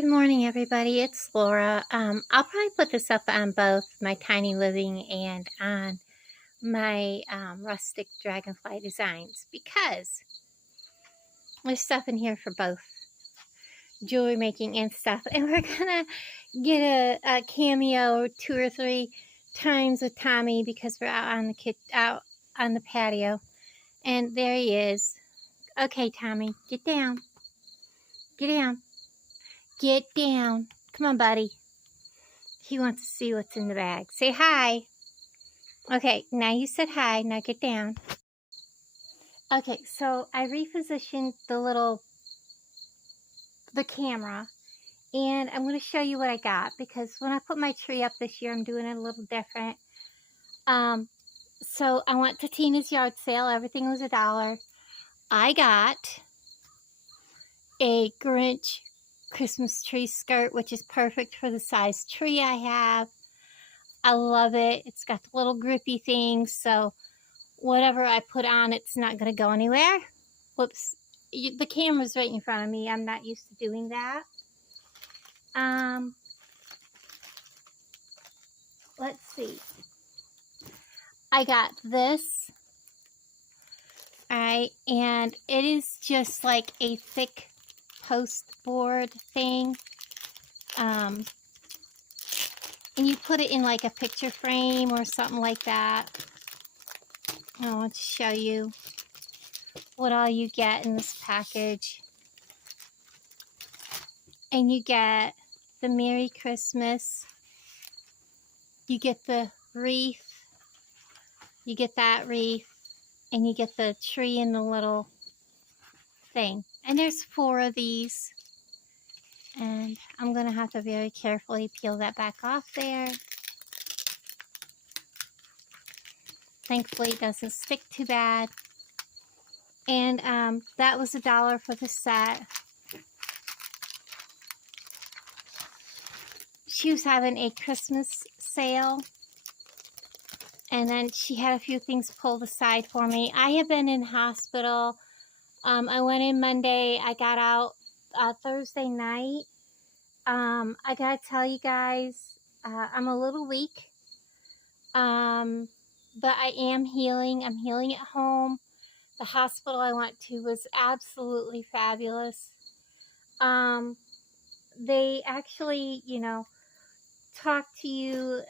Good morning, everybody. It's Laura. I'll probably put this up on both my Tiny Living and on my Rustic Dragonfly designs because there's stuff in here for both jewelry making and stuff. And we're gonna get a cameo 2 or 3 times with Tommy because we're out on the patio. And there he is. Okay, Tommy, get down. Get down. Get down. Come on, buddy. He wants to see what's in the bag. Say hi. Okay, now you said hi. Now get down. Okay, so I repositioned the camera, and I'm going to show you what I got because when I put my tree up this year, I'm doing it a little different. So I went to Tina's yard sale. Everything was $1. I got a Grinch Christmas tree skirt, which is perfect for the size tree I have. I love it. It's got the little grippy things, so whatever I put on, it's not going to go anywhere. Whoops. The camera's right in front of me. I'm not used to doing that. Let's see. I got this. Alright, and it is just like a thick post board thing. And you put it in like a picture frame or something like that. I want to show you what all you get in this package. And you get the Merry Christmas. You get the wreath. You get that wreath. And you get the tree in the little thing. And there's 4 of these. And I'm going to have to very carefully peel that back off there. Thankfully, it doesn't stick too bad. And that was $1 for the set. She was having a Christmas sale. And then she had a few things pulled aside for me. I have been in hospital. I went in Monday. I got out Thursday night. I gotta tell you guys, I'm a little weak. But I am healing. I'm healing at home. The hospital I went to was absolutely fabulous. They actually, talk to you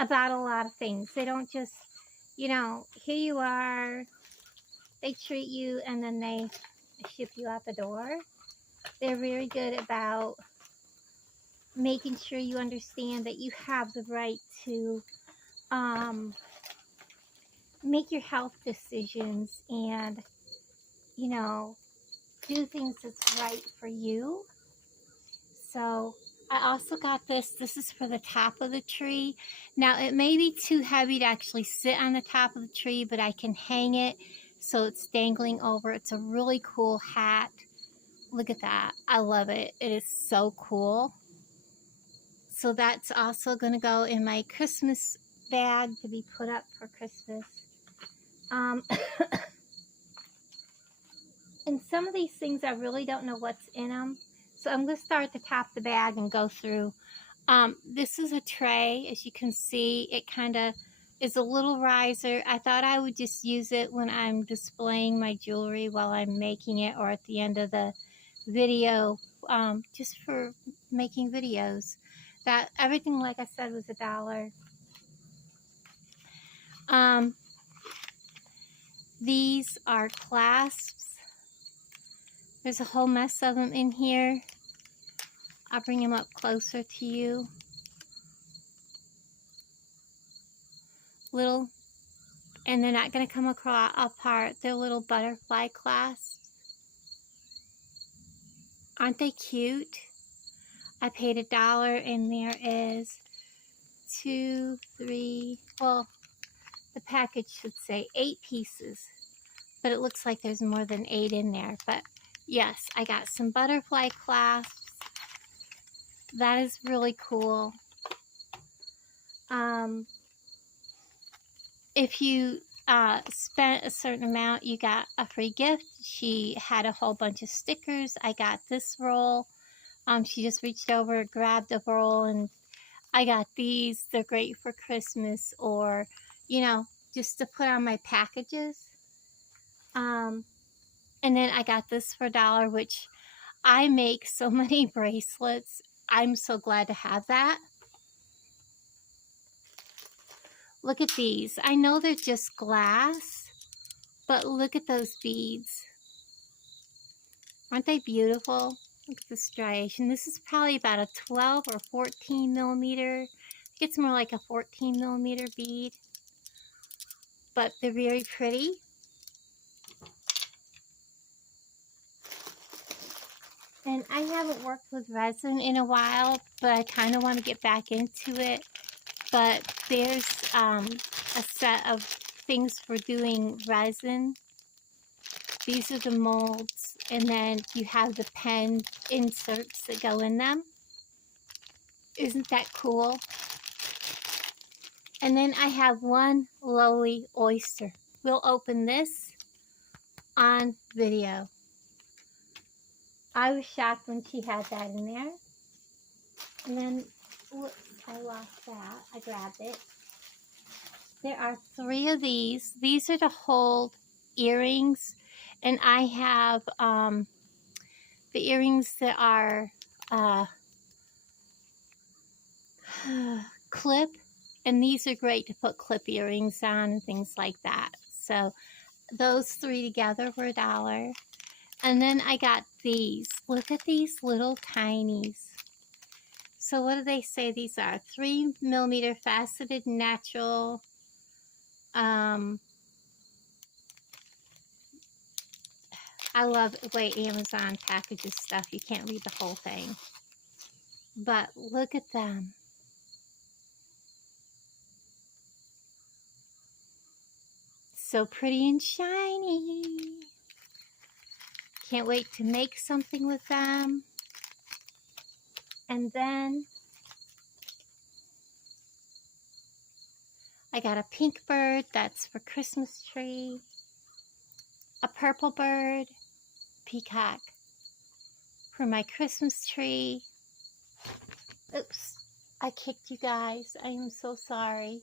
about a lot of things. They don't just, here you are. They treat you and then they ship you out the door. They're very good about making sure you understand that you have the right to make your health decisions and, do things that's right for you. So I also got this. This is for the top of the tree. Now, it may be too heavy to actually sit on the top of the tree, but I can hang it so it's dangling over. It's a really cool hat. Look at that. I love it. It is so cool. So that's also going to go in my Christmas bag to be put up for Christmas. And some of these things I really don't know what's in them. So I'm going to start at the top of the bag and go through. This is a tray. As you can see, it kind of is a little riser. I thought I would just use it when I'm displaying my jewelry while I'm making it or at the end of the video, just for making videos. That everything, like I said, was $1. These are clasps. There's a whole mess of them in here. I'll bring them up closer to you. Little, and they're not going to come apart. They're little butterfly clasps. Aren't they cute? I paid $1 and there is 2, 3, well, the package should say 8 pieces, but it looks like there's more than 8 in there. But yes, I got some butterfly clasps. That is really cool. If you spent a certain amount, you got a free gift. She had a whole bunch of stickers. I got this roll. She just reached over, grabbed a roll, and I got these. They're great for Christmas, or, you know, just to put on my packages. And then I got this for $1, which I make so many bracelets. I'm so glad to have that. Look at these. I know they're just glass, but look at those beads. Aren't they beautiful? Look at this striation. This is probably about a 12 or 14 millimeter. I think it's more like a 14 millimeter bead, but they're very pretty. And I haven't worked with resin in a while, but I kind of want to get back into it. But there's a set of things for doing resin. These are the molds, and then you have the pen inserts that go in them. Isn't that cool? And then I have one lowly oyster. We'll open this on video. I was shocked when she had that in there. And then, whoops, I lost that. I grabbed it. There are 3 of these. These are to hold earrings. And I have the earrings that are clip. And these are great to put clip earrings on and things like that. So those 3 together were $1. And then I got these. Look at these little tinies. So what do they say these are? 3 millimeter faceted natural. I love the way Amazon packages stuff. You can't read the whole thing. But look at them. So pretty and shiny. Can't wait to make something with them. And then I got a pink bird, that's for Christmas tree. A purple bird, peacock, for my Christmas tree. Oops, I kicked you guys. I am so sorry.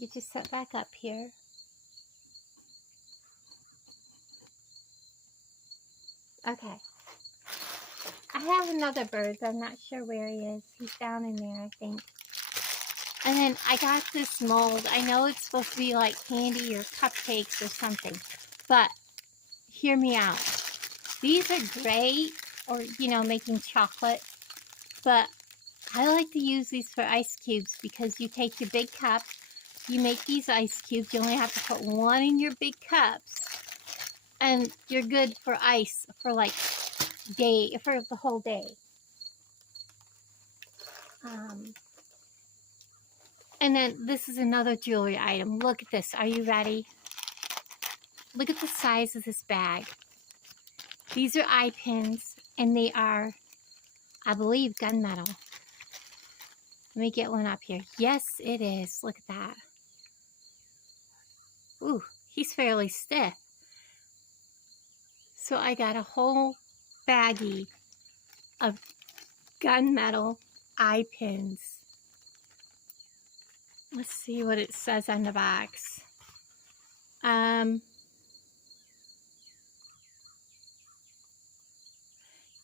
Get you set back up here. Okay. I have another bird, but I'm not sure where he is. He's down in there, I think. And then I got this mold. I know it's supposed to be like candy or cupcakes or something, but hear me out. These are great, or, you know, making chocolate, but I like to use these for ice cubes because you take your big cup, you make these ice cubes, you only have to put 1 in your big cups, and you're good for ice for like for the whole day. And then this is another jewelry item. Look at this. Are you ready? Look at the size of this bag. These are eye pins, and they are, I believe, gunmetal. Let me get one up here. Yes, it is. Look at that. Ooh, he's fairly stiff. So I got a whole baggie of gunmetal eye pins. Let's see what it says on the box.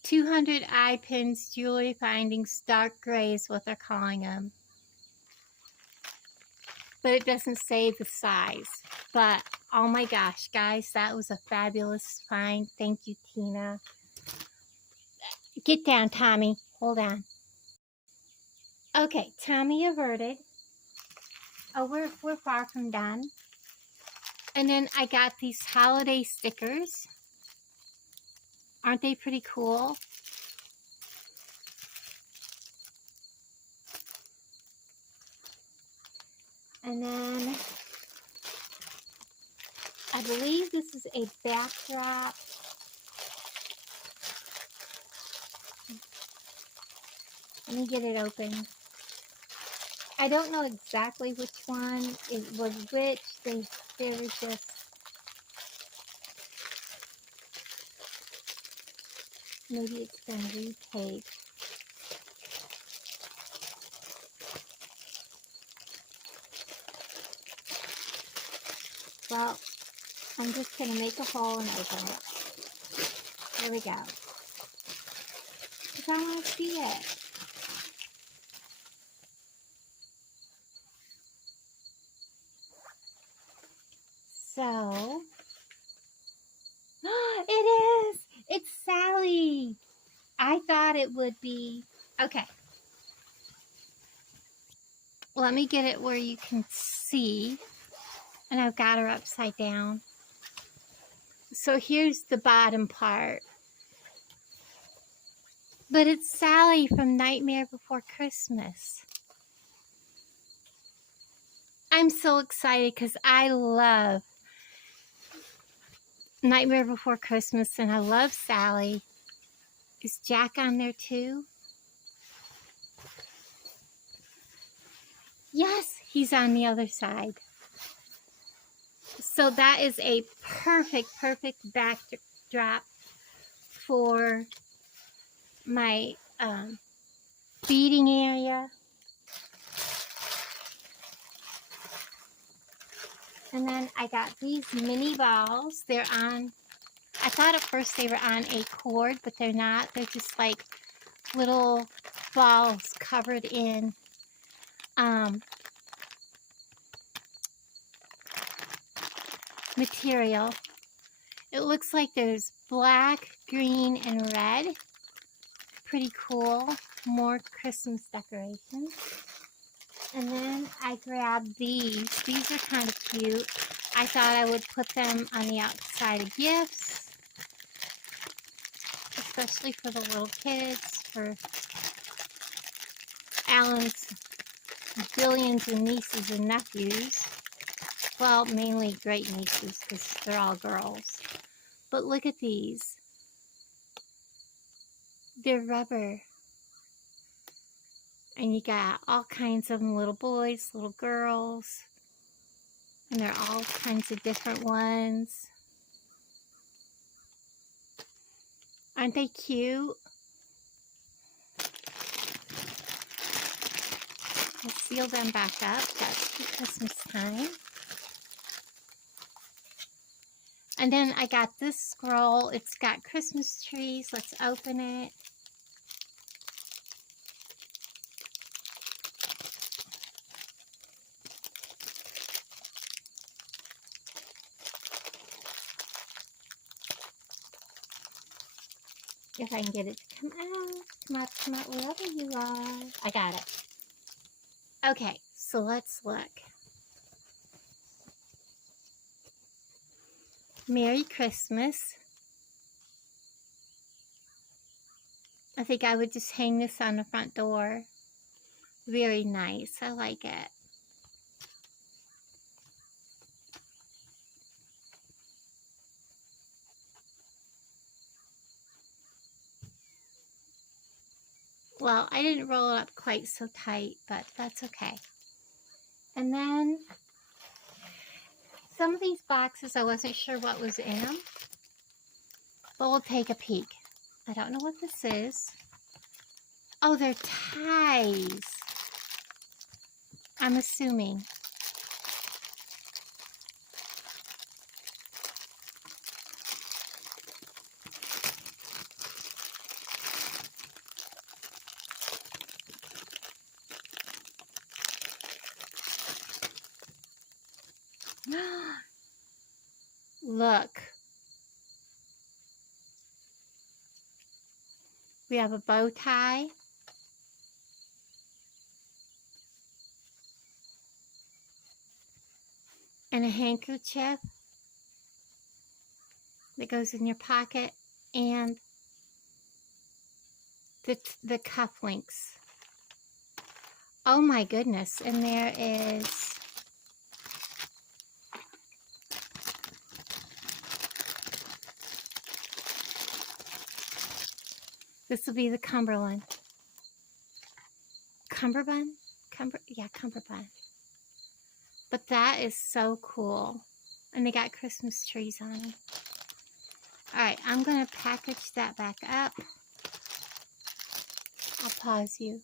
200 eye pins, jewelry findings, dark gray is what they're calling them. But it doesn't say the size. But, oh my gosh, guys, that was a fabulous find. Thank you, Tina. Get down, Tommy. Hold on. Okay, Tommy averted. Oh, we're far from done. And then I got these holiday stickers. Aren't they pretty cool? And then I believe this is a backdrop. Let me get it open. I don't know exactly which one was which. they're just, maybe it's been retaped. Well, I'm just going to make a hole and open it. There we go. Because I want to see it. So, it is! It's Sally! I thought it would be, okay. Let me get it where you can see. And I've got her upside down. So here's the bottom part. But it's Sally from Nightmare Before Christmas. I'm so excited because I love Nightmare Before Christmas and I love Sally. Is Jack on there too? Yes, he's on the other side. So that is a perfect backdrop for my beading area. And then I got these mini balls. They're on, I thought at first they were on a cord, but they're not. They're just like little balls covered in material. It looks like there's black, green, and red. Pretty cool. More Christmas decorations. And then I grabbed these. These are kind of cute. I thought I would put them on the outside of gifts, especially for the little kids, for Alan's billions of nieces and nephews. Well, mainly great nieces because they're all girls. But look at these. They're rubber. And you got all kinds of them, little boys, little girls. And they're all kinds of different ones. Aren't they cute? I'll seal them back up. That's Christmas time. And then I got this scroll. It's got Christmas trees. Let's open it. If I can get it to come out, wherever you are. I got it. Okay, so let's look. Merry Christmas. I think I would just hang this on the front door. Very nice. I like it. Well, I didn't roll it up quite so tight, but that's okay. And then some of these boxes, I wasn't sure what was in them, but we'll take a peek. I don't know what this is. Oh, they're ties. I'm assuming. Look. We have a bow tie. And a handkerchief that goes in your pocket, and the cufflinks. Oh my goodness, and there is this will be the Cumberland. Cumberbund? Yeah, Cumberbund. But that is so cool. And they got Christmas trees on them. Alright, I'm going to package that back up. I'll pause you.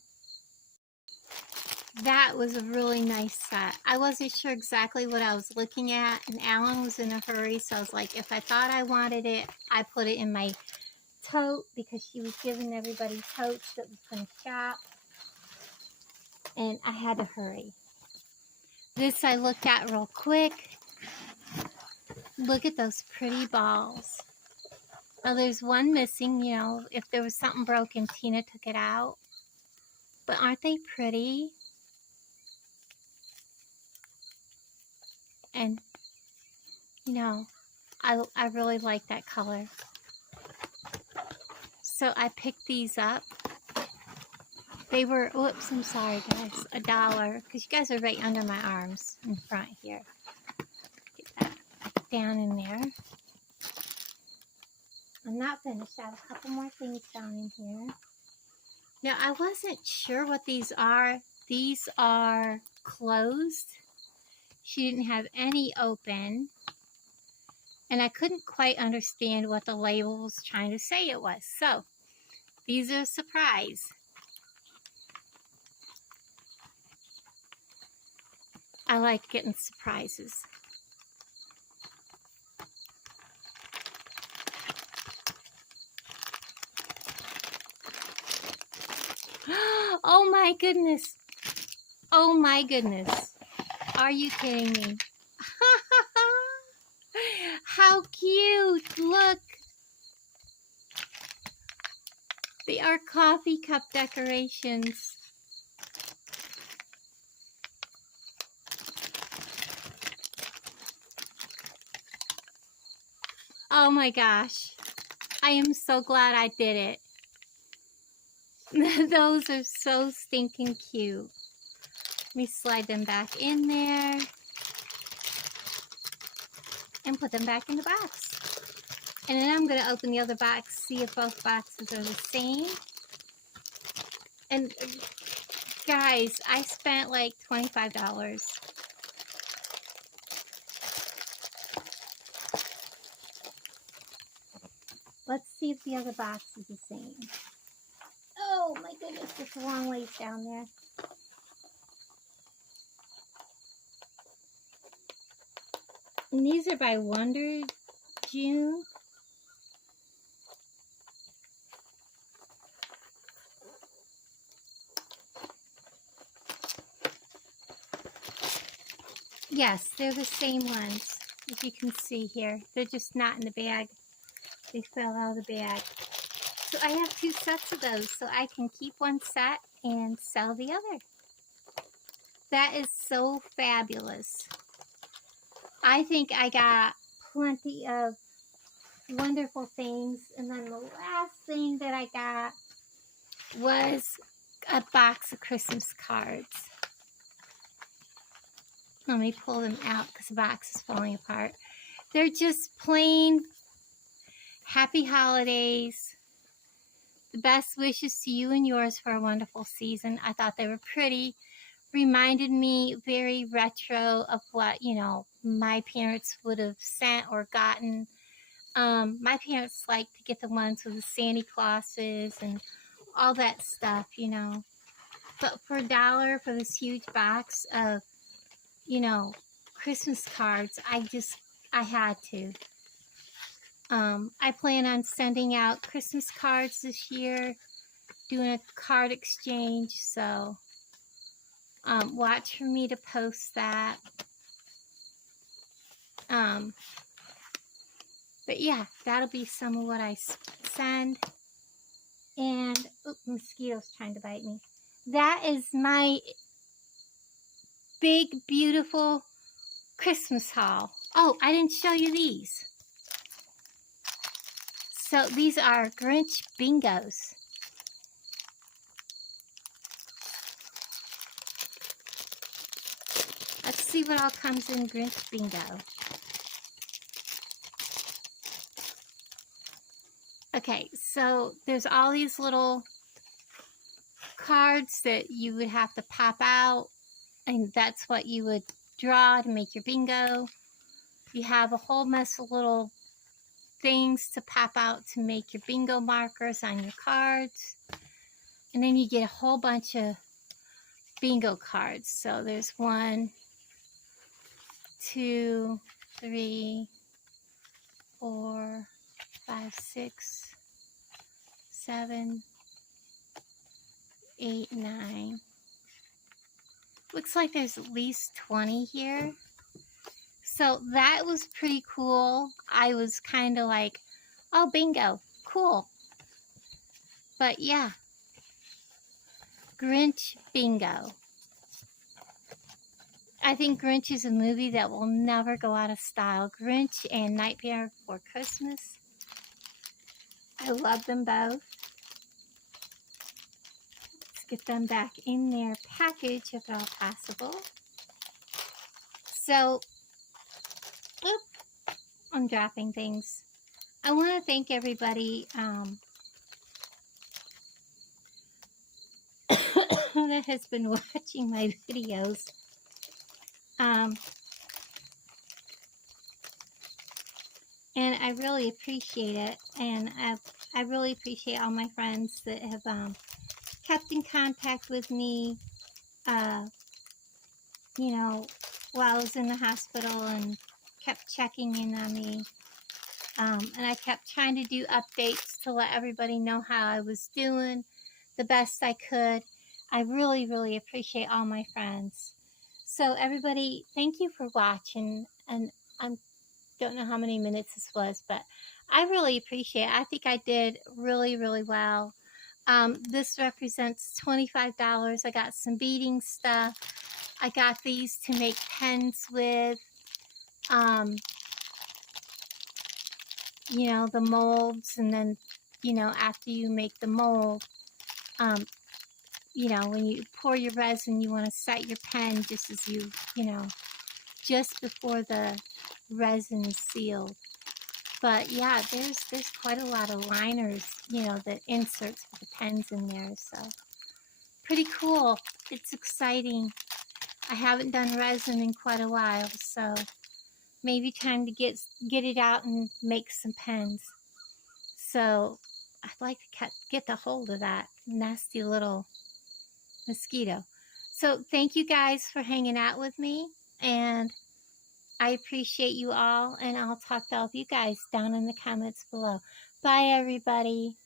That was a really nice set. I wasn't sure exactly what I was looking at, and Alan was in a hurry, so I was like, if I thought I wanted it, I put it in my tote, because she was giving everybody totes that was going to shop, and I had to hurry. This I looked at real quick. Look at those pretty balls. Now there's one missing, you know, if there was something broken, Tina took it out. But aren't they pretty? And, you know, I really like that color. So I picked these up. They were, whoops, I'm sorry guys, $1. Because you guys are right under my arms in front here. Get that down in there. I'm not finished. I have a couple more things down in here. Now, I wasn't sure what these are. These are closed. She didn't have any open. And I couldn't quite understand what the label was trying to say it was. So, these are a surprise. I like getting surprises. Oh my goodness. Oh my goodness. Are you kidding me? How cute. Look. They are coffee cup decorations. Oh my gosh. I am so glad I did it. Those are so stinking cute. Let me slide them back in there. And put them back in the box. And then I'm going to open the other box, see if both boxes are the same. And guys, I spent like $25. Let's see if the other box is the same. Oh my goodness, it's a long ways down there. And these are by Wonder June. Yes, they're the same ones, as you can see here. They're just not in the bag. They fell out of the bag. So I have 2 sets of those, so I can keep one set and sell the other. That is so fabulous. I think I got plenty of wonderful things. And then the last thing that I got was a box of Christmas cards. Let me pull them out because the box is falling apart. They're just plain happy holidays. The best wishes to you and yours for a wonderful season. I thought they were pretty. Reminded me very retro of what, you know, my parents would have sent or gotten. My parents like to get the ones with the Santa Clauses and all that stuff, you know. But for $1 for this huge box of, you know, Christmas cards, I had to. I plan on sending out Christmas cards this year, doing a card exchange, so watch for me to post that. But yeah, that'll be some of what I send. And, oh, mosquito's trying to bite me. That is my big, beautiful Christmas haul. Oh, I didn't show you these. So these are Grinch bingos. Let's see what all comes in Grinch bingo. Okay, so there's all these little cards that you would have to pop out, and that's what you would draw to make your bingo. You have a whole mess of little things to pop out to make your bingo markers on your cards. And then you get a whole bunch of bingo cards. So there's 1, 2, 3, 4, 5, 6, 7, 8, 9. Looks like there's at least 20 here. So that was pretty cool. I was kind of like, oh, bingo, cool. But yeah, Grinch bingo. I think Grinch is a movie that will never go out of style. Grinch and Nightmare Before Christmas. I love them both. Let's get them back in their package if at all possible. So, I'm dropping things. I want to thank everybody that has been watching my videos. And I really appreciate it. And I really appreciate all my friends that have kept in contact with me, you know, while I was in the hospital and kept checking in on me. And I kept trying to do updates to let everybody know how I was doing the best I could. I really, really appreciate all my friends. So everybody, thank you for watching. And I don't know how many minutes this was, but I really appreciate it. I think I did really, really well. This represents $25. I got some beading stuff. I got these to make pens with. You know, the molds, and then, you know, after you make the mold, you know, when you pour your resin, you want to set your pen just as you know, just before the resin is sealed. But yeah, there's quite a lot of liners, you know, that inserts for the pens in there, so pretty cool. It's exciting. I haven't done resin in quite a while, so maybe time to get it out and make some pens. So I'd like to get the hold of that nasty little mosquito. So thank you guys for hanging out with me, and I appreciate you all, and I'll talk to all of you guys down in the comments below. Bye, everybody.